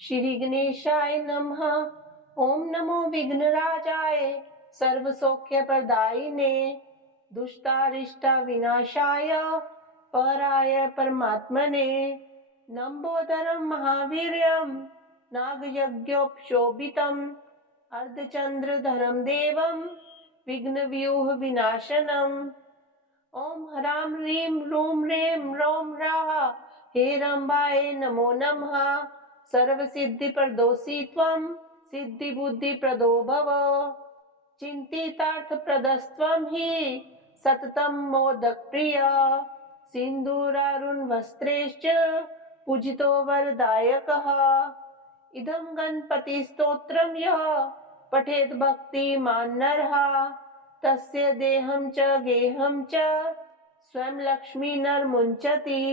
श्री गणेशाय नमः। ओम नमो विघ्नराजाय सर्वसौख्यप्रदायिने दुष्टारिष्टा विनाशाय पराय परमात्मने नम्बोदरं महावीर्यं नागयज्ञोपशोभितम् अर्धचंद्रधरं देवं विघ्नव्यूह विनाशनम्। ओम ह्रां ह्रीं रूं रें रौं राः हेरम्बाय नमो नमः। सर्वसिद्धिप्रदोषि त्वं सिद्धिबुद्धिप्रदो भव। चिन्तितार्थप्रदस्त्वं हि सततं मोदकप्रिय सिन्दूरारुणवस्त्रैश्च पूजितो वरदायकः। इदं गणपतिस्तोत्रं यः पठेत् भक्तिमान् नरः तस्य देहं च गेहं च स्वयं लक्ष्मी नरमुञ्चति।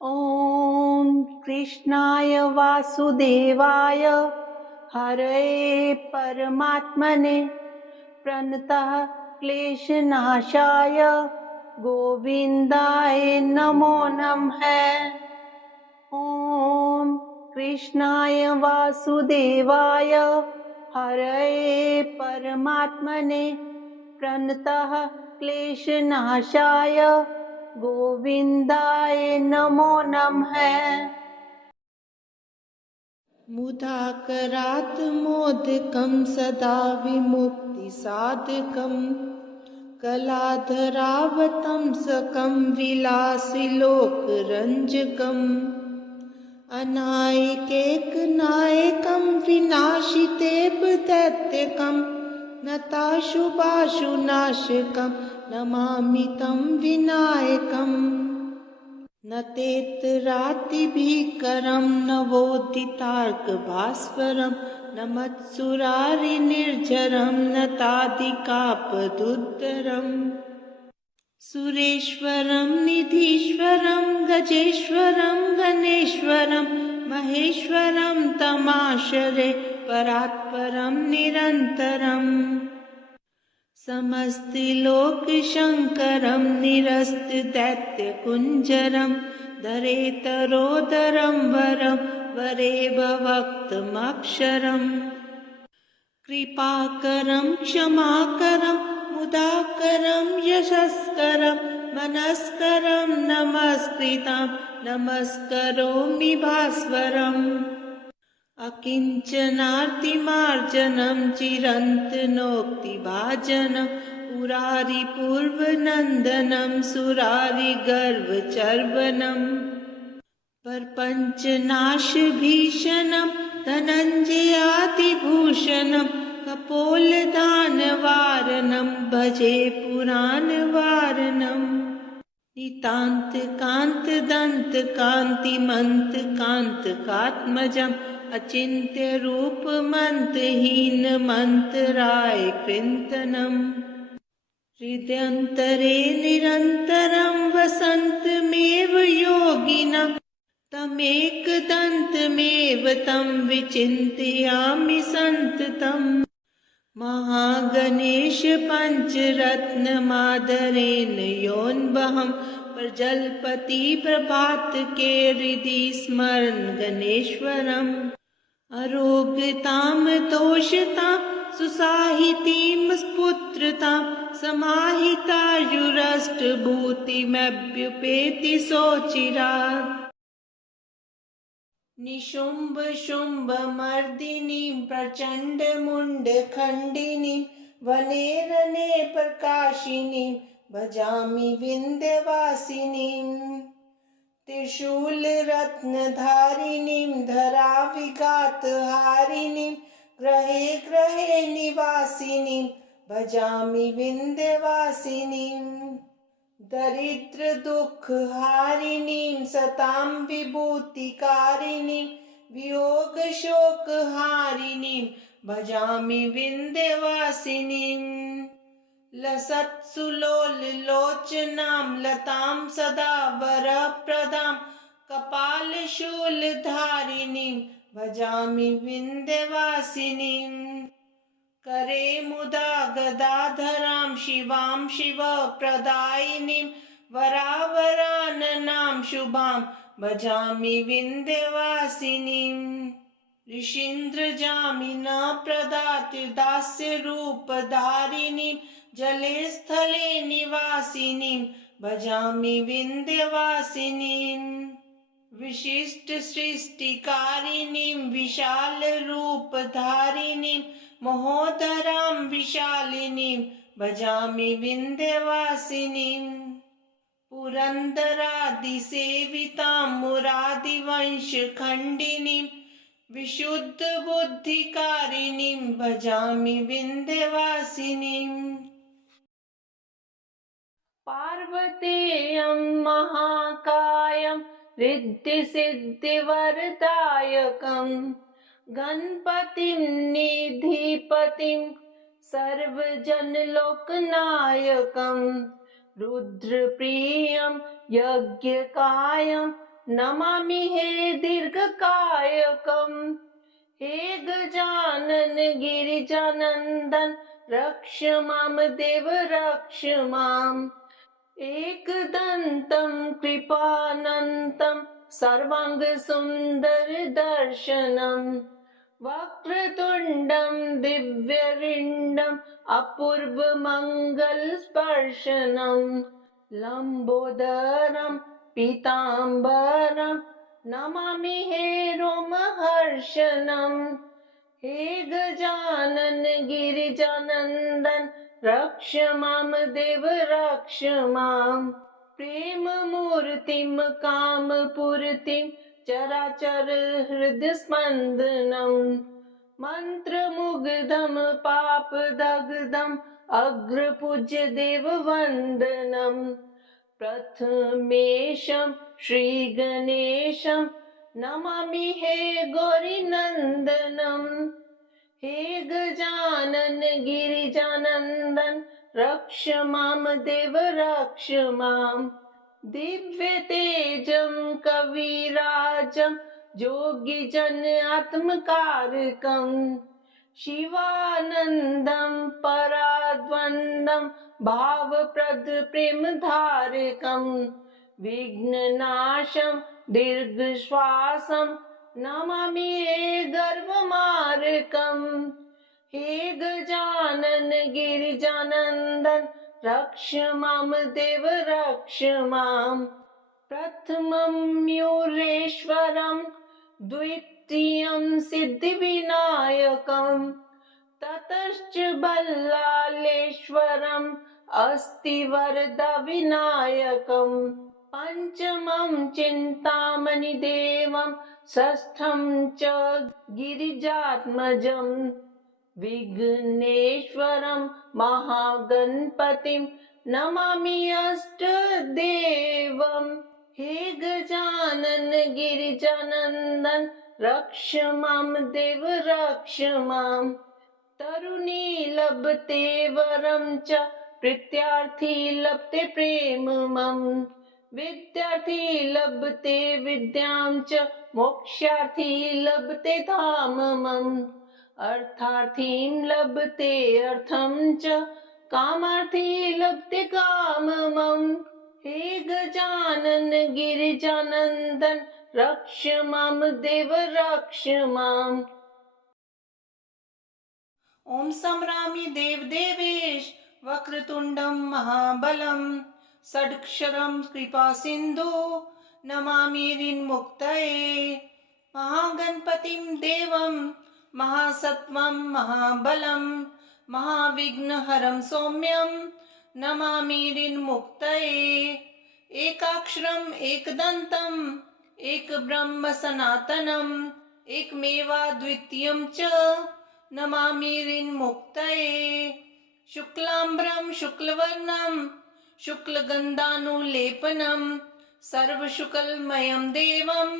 ॐ कृष्णाय वासुदेवाय हरये परमात्मने प्रणतः क्लेशनाशाय गोविन्दाय नमो नमः। ॐ कृष्णाय वासुदेवाय हरये परमात्मने प्रणतः क्लेशनाशाय गोविन्दाय नमो नमः। मुदाकरात् मोदकं सदा विमुक्तिसाधकं कलाधरावतंसकं विलासिलोकरञ्जकम् अनायकैकनायकं विनाशितेव दैत्यकं नताशुभाशुनाशकं नमामि तं विनायकम् न तेतरातिभीकरं नवोदितार्कभास्वरं न मत्सुरारिनिर्झरं न तादिकापदुद्धरम् सुरेश्वरं निधीश्वरं गजेश्वरं गणेश्वरं महेश्वरं तमाश्रये परात्परं निरन्तरम् समस्तिलोकशङ्करं निरस्तदैत्यकुञ्जरं धरेतरोदरं वरं वरेव भक्तमक्षरम् कृपाकरं क्षमाकरं मुदाकरं यशस्करं मनस्करं नमस्कृतं नमस्करोमि भास्वरम् अकिञ्चनार्तिमार्जनं चिरन्तनोक्तिभाजनं पुरारिपूर्वनन्दनं सुरारिगर्वचर्वनं परपञ्चनाशभीषणं धनञ्जयादिभूषणं कपोलदानवारणं भजे पुराणवारणम् नितान्तकान्तदन्तकान्तिमन्तकान्तकात्मजम् अचिन्त्यरूपमन्तहीनमन्तराय कृन्तनम् हृदयन्तरे निरन्तरं वसन्तमेव योगिनं तमेकदन्तमेव तं विचिन्तयामि सन्ततम् महागणेश पञ्चरत्नमादरेण योऽन्वहं प्रजलपति प्रभातके हृदि स्मरन् गणेश्वरम् अरोगतां तोषतां सुसाहितीं स्पुत्रतां समाहितायुरष्टभूतिमभ्युपेति सोचिरात् निशुम्भ शुम्भ मर्दिनीं प्रचण्डमुण्डखण्डिनीं वने रणे प्रकाशिनीं भजामि विन्ध्यवासिनीं त्रिशूलरत्नधारिणीं धराविघातहारिणीं ग्रहे ग्रहे निवासिनीं भजामि विन्ध्यवासिनीं दरिद्रदुःखहारिणीं सतां विभूतिकारिणीं वियोगशोकहारिणीं भजामि विन्ध्यवासिनीं लसत्सुलोललोचनां लतां सदा वरप्रदां कपालशूलधारिणीं भजामि विन्ध्यवासिनीं करे मुदा गदाधरां शिवां शिवप्रदायिनीं वरावराननां शुभां भजामि विन्ध्यवासिनीम् ऋषीन्द्रजामिना प्रदाति दास्यरूपधारिणीं जले स्थले निवासिनीं भजामि विन्ध्यवासिनीम् विशिष्टसृष्टिकारिणीं विशालरूपधारिणीं महोदरां विशालिनीं भजामि विन्ध्यवासिनीम् पुरन्दरादिसेवितां मुरादिवंशखण्डिनीं विशुद्धबुद्धिकारिणीं भजामि विन्ध्यवासिनीम् पार्वतेयं महाकायं रिद्धिसिद्धिवरदायकं गणपतिं निधिपतिं सर्वजनलोकनायकं रुद्रप्रियं यज्ञकायं नमामि हे दीर्घकायकं हे गजानन गिरिजानन्दन रक्ष मां देव रक्ष माम् एकदन्तं कृपानन्तं सर्वाङ्गसुन्दरदर्शनं वक्रतुण्डं दिव्यरिण्डम् अपूर्वमङ्गलस्पर्शनं लम्बोदरं पीताम्बरं नमामि हे रोमहर्षणम् हे गजानन गिरिजानन्दन रक्ष मां देव रक्ष माम् प्रेममूर्तिं कामपूर्तिं चराचर हृदयस्पन्दनं मन्त्रमुग्धं पापदग्धम् अग्रपूज्य देववन्दनं प्रथमेशं श्रीगणेशं नमामि हे गौरीनन्दनम् हे गजानन गिरिजानन्दन रक्ष मां देव रक्ष माम् दिव्यतेजं कविराजं योगिजन आत्मकारकं शिवानन्दं पराद्वन्द्वं भावप्रद प्रेमधारकं विघ्ननाशं दीर्घश्वासं नमामि हे गर्वमार्कम् हे गजानन गिरिजानन्दन रक्ष मां देव रक्ष माम् प्रथमं मयूरेश्वरं द्वितीयं सिद्धिविनायकं ततश्च बल्लालेश्वरम् अस्तिवरदविनायकं पञ्चमं चिन्तामणिदेवं षष्ठं च गिरिजात्मजं विघ्नेश्वरं महागणपतिं नमामि अष्टदेवम् हे गजानन गिरिजानन्दन रक्ष मां देव रक्ष माम् तरुणी लभते वरं च प्रीत्यार्थी लभते प्रेममं विद्यार्थी लभते विद्यां च मोक्षार्थी लभते धाममम् अर्थार्थीं लभते अर्थं च कामार्थी लभते काममम् हे गजानन गिरिजानन्दन रक्ष मां देव रक्ष माम् ॐ संरामि देवदेवेश वक्रतुण्डं महाबलं षडक्षरं कृपासिन्धु नमामि ऋन्मुक्तये महागणपतिं देवं महासत्वं महाबलं महाविघ्नहरं सौम्यं नमामि ऋन्मुक्तये एकाक्षरम् एकदन्तम् एकब्रह्म सनातनम् एकमेवाद्वितीयं च नमामि ऋन्मुक्तये शुक्लाम्बरं शुक्लवर्णं शुक्लगन्धानुलेपनं सर्वशुक्लमयं देवं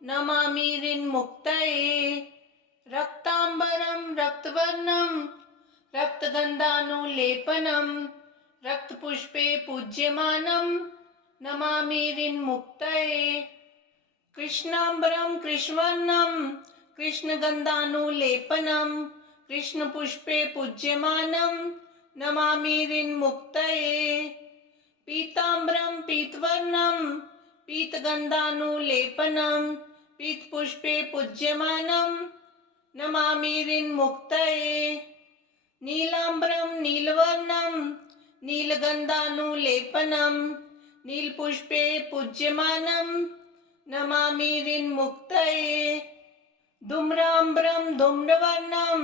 नमामि ऋन्मुक्तये रक्ताम्बरं रक्तवर्णं रक्तगन्धानुलेपनं रक्तपुष्पे पूज्यमानं नमामि ऋन्मुक्तये कृष्णाम्बरं कृष्णवर्णं कृष्णगन्धानुलेपनं कृष्णपुष्पे पूज्यमानं नमामि ऋन्मुक्तये पीताम्बरं पीतवर्णं पीतगन्धानुलेपनं पीतपुष्पे पूज्यमानं नमामिरिन्मुक्तये नीलाम्बरं नीलवर्णं नीलगन्धानुलेपनं नीलपुष्पे पूज्यमानं नमामिरिन्मुक्तये धूम्राम्बरं धूम्रवर्णं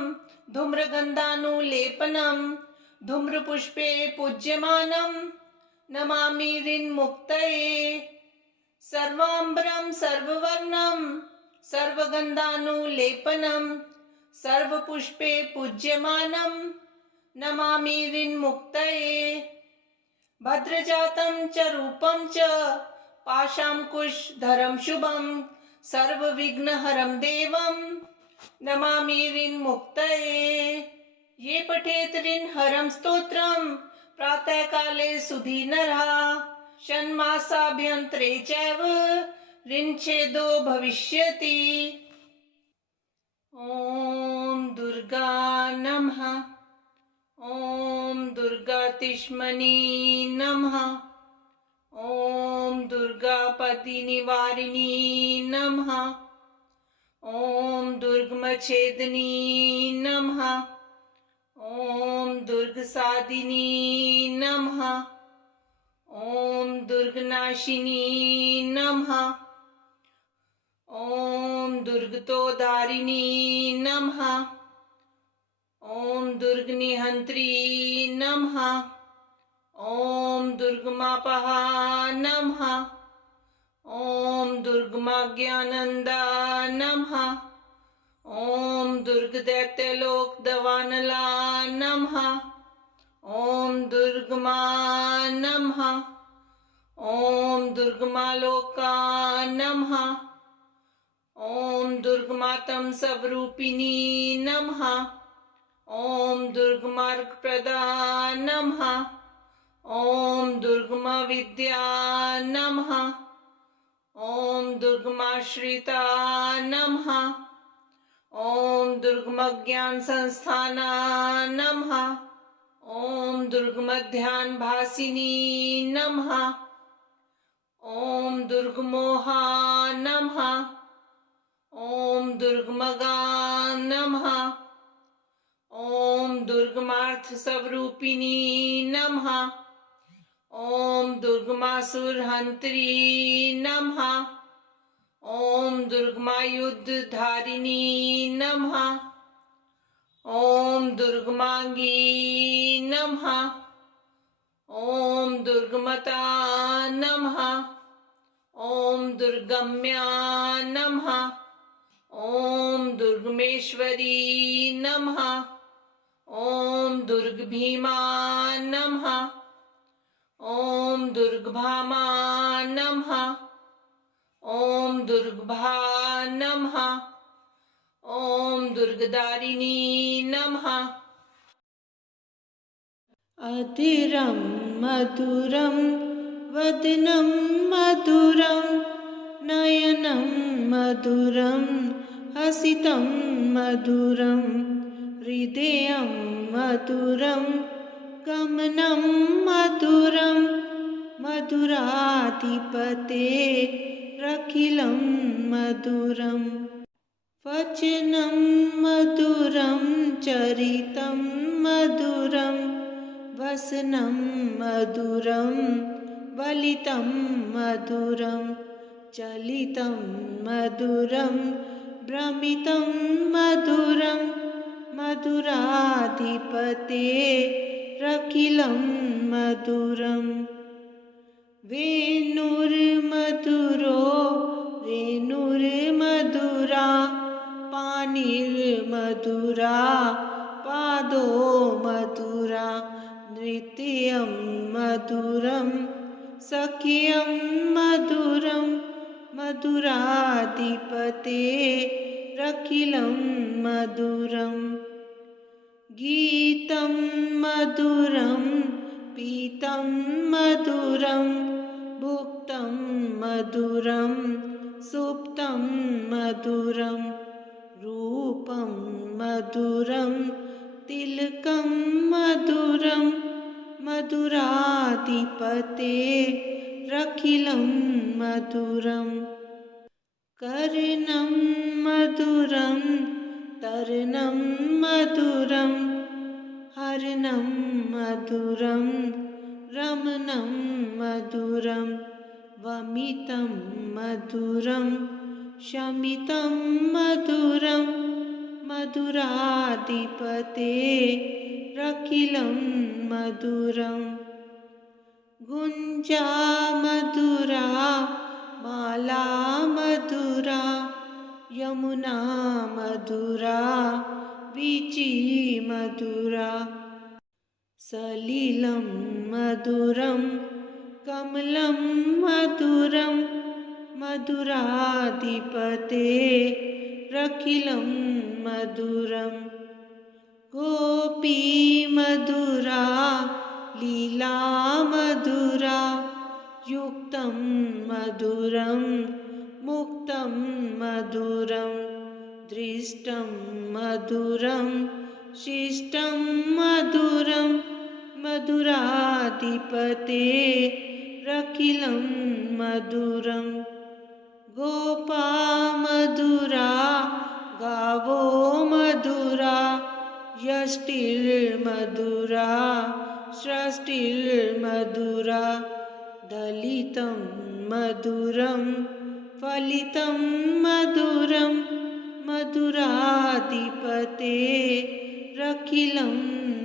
धूम्रगन्धानुलेपनं धूम्रपुष्पे पूज्यमानं नमामिरिन्मुक्तये सर्वाम्बरं सर्ववर्णं सर्वगन्धानुलेपनं सर्वपुष्पे पूज्यमानं नमामिरिन्मुक्तये भद्रजातं च रूपं च पाशाङ्कुशधरं शुभं सर्वविघ्नहरं देवं नमामिरिन्मुक्तये ये पठेत ऋन्हरं स्तोत्रं प्रातःकाले सुधीनरः षण्मासाभ्यन्तरे चैव ऋन्छेदो भविष्यति। ॐ दुर्गा नमः। ॐ दुर्गातिष्मनी नमः। ॐ दुर्गापतिनिवारिणी नमः। ॐ दुर्गमच्छेदिनी नमः। ॐ दुर्गसादिनी नमः। ॐ दुर्गनाशिनी नमः। ॐ दुर्गतोद्धारिणी नमः। ॐ दुर्गनिहन्त्री नमः। ॐ दुर्गमापहा नमः। ॐ दुर्गमाज्ञानन्दा नमः। ॐ दुर्गदैत्यलोकदवानला नमः। ॐ दुर्गमा नमः। ॐ दुर्गमालोका नमः। ॐ दुर्गमातं स्वरूपिणी नमः। ॐ दुर्गमार्गप्रदा नमः। ॐ दुर्गमाविद्या नमः। ॐ दुर्गमाश्रिता नमः। ॐ दुर्गमज्ञानसंस्थाना नमः। ॐ दुर्गमध्यानभासिनी नमः। ॐ दुर्गमोहा नमः। ॐ दुर्गमगा नमः। ॐ दुर्गमार्थस्वरूपिणी नमः। ॐ दुर्गमासुरहन्त्री नमः। ॐ दुर्गमायुद्धधारिणी नमः। ॐ दुर्गमांगी नमः। ॐ दुर्गमता नमः। ॐ दुर्गम्या नमः। ॐ दुर्गमेश्वरी नमः। ॐ दुर्गभीमा नमः। ॐ दुर्गभामा नमः। ॐ दुर्गभा नमः। ॐ दुर्गदारिणी नमः। अधीरं मधुरं वदनं मधुरं नयनं मधुरं हसितं मधुरं हृदयं मधुरं गमनं मधुरं मधुराधिपतेरखिलं मधुरं वचनं मधुरं चरितं मधुरं वसनं मधुरं वलितं मधुरं चलितं मधुरं भ्रमितं मधुरं मधुराधिपतेरखिलं मधुरं वेणुर्मधुरो रेणुर्मधुरा पाणिर्मधुरा पादो मधुरा नृत्यं मधुरं सख्यं मधुरं मधुराधिपतेरखिलं मधुरं गीतं मधुरं पीतं मधुरं भुक्तं मधुरं सुप्तं मधुरं रूपं मधुरं तिलकं मधुरं मधुराधिपतेरखिलं रखिलं मधुरं कर्णं मधुरं तर्णं मधुरं हर्णं मधुरं रमणं मधुरं वमितं मधुरं शमितं मधुरं मधुराधिपते रखिलं मधुरम् गुञ्जा मधुरा माला मधुरा यमुना मधुरा वीची मधुरा सलिलं मधुरं कमलं मधुरं मधुराधिपते रखिलं मधुरं गोपी मधुरा लीला मधुरा युक्तं मधुरं मुक्तं मधुरं दृष्टं मधुरं शिष्टं मधुरं मधुराधिपते रखिलं मधुरं गोपा मधुरा गावो मधुरा यष्टिर्मधुरा सृष्टिर्मधुरा दलितं मधुरं फलितं मधुरं मधुराधिपते रखिलं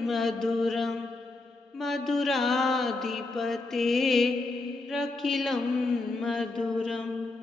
मधुरं मधुराधिपते रखिलं मधुरम्।